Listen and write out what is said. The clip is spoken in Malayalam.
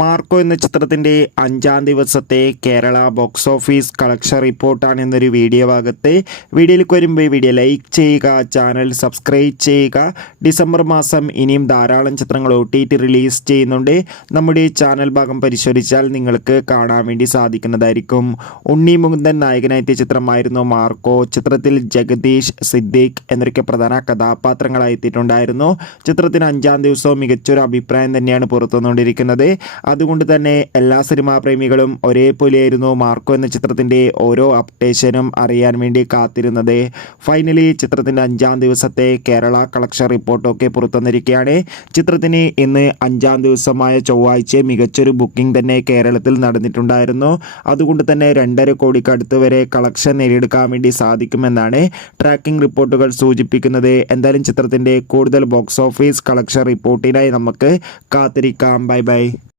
മാർക്കോ എന്ന ചിത്രത്തിൻ്റെ 5-ാം ദിവസത്തെ കേരള ബോക്സ് ഓഫീസ് കളക്ഷൻ റിപ്പോർട്ടാണ് എന്നൊരു വീഡിയോ ഭാഗത്ത്. വീഡിയോയിലേക്ക് വരുമ്പോൾ വീഡിയോ ലൈക്ക് ചെയ്യുക, ചാനൽ സബ്സ്ക്രൈബ് ചെയ്യുക. ഡിസംബർ മാസം ഇനിയും ധാരാളം ചിത്രങ്ങൾ OTT റിലീസ് ചെയ്യുന്നുണ്ട്. നമ്മുടെ ചാനൽ ഭാഗം പരിശോധിച്ചാൽ നിങ്ങൾക്ക് കാണാൻ വേണ്ടി സാധിക്കുന്നതായിരിക്കും. ഉണ്ണി മുകുന്ദൻ നായകനായെത്തിയ ചിത്രമായിരുന്നു മാർക്കോ. ചിത്രത്തിൽ ജഗദീഷ്, സിദ്ദീഖ് എന്നൊക്കെ പ്രധാന കഥാപാത്രങ്ങളായി എത്തിയിട്ടുണ്ടായിരുന്നു. ചിത്രത്തിന് 5-ാം ദിവസവും മികച്ചൊരു അഭിപ്രായം തന്നെയാണ് പുറത്തുവന്നുകൊണ്ടിരിക്കുന്നത്. അതുകൊണ്ട് തന്നെ എല്ലാ സിനിമാ പ്രേമികളും ഒരേപോലെയായിരുന്നു മാർക്കോ എന്ന ചിത്രത്തിൻ്റെ ഓരോ അപ്ഡേഷനും അറിയാൻ വേണ്ടി കാത്തിരുന്നത്. ഫൈനലി ചിത്രത്തിൻ്റെ 5-ാം ദിവസത്തെ കേരള കളക്ഷൻ റിപ്പോർട്ടൊക്കെ പുറത്തുവന്നിരിക്കുകയാണ്. ചിത്രത്തിന് ഇന്ന് 5-ാം ദിവസമായ ചൊവ്വാഴ്ച മികച്ചൊരു ബുക്കിംഗ് തന്നെ കേരളത്തിൽ നടന്നിട്ടുണ്ടായിരുന്നു. അതുകൊണ്ട് തന്നെ 2.5 കോടിക്ക് അടുത്ത് വരെ കളക്ഷൻ നേടിയെടുക്കാൻ വേണ്ടി സാധിക്കുമെന്നാണ് ട്രാക്കിംഗ് റിപ്പോർട്ടുകൾ സൂചിപ്പിക്കുന്നത്. എന്തായാലും ചിത്രത്തിൻ്റെ കൂടുതൽ ബോക്സ് ഓഫീസ് കളക്ഷൻ റിപ്പോർട്ടിനായി നമുക്ക് കാത്തിരിക്കാം. Bye bye.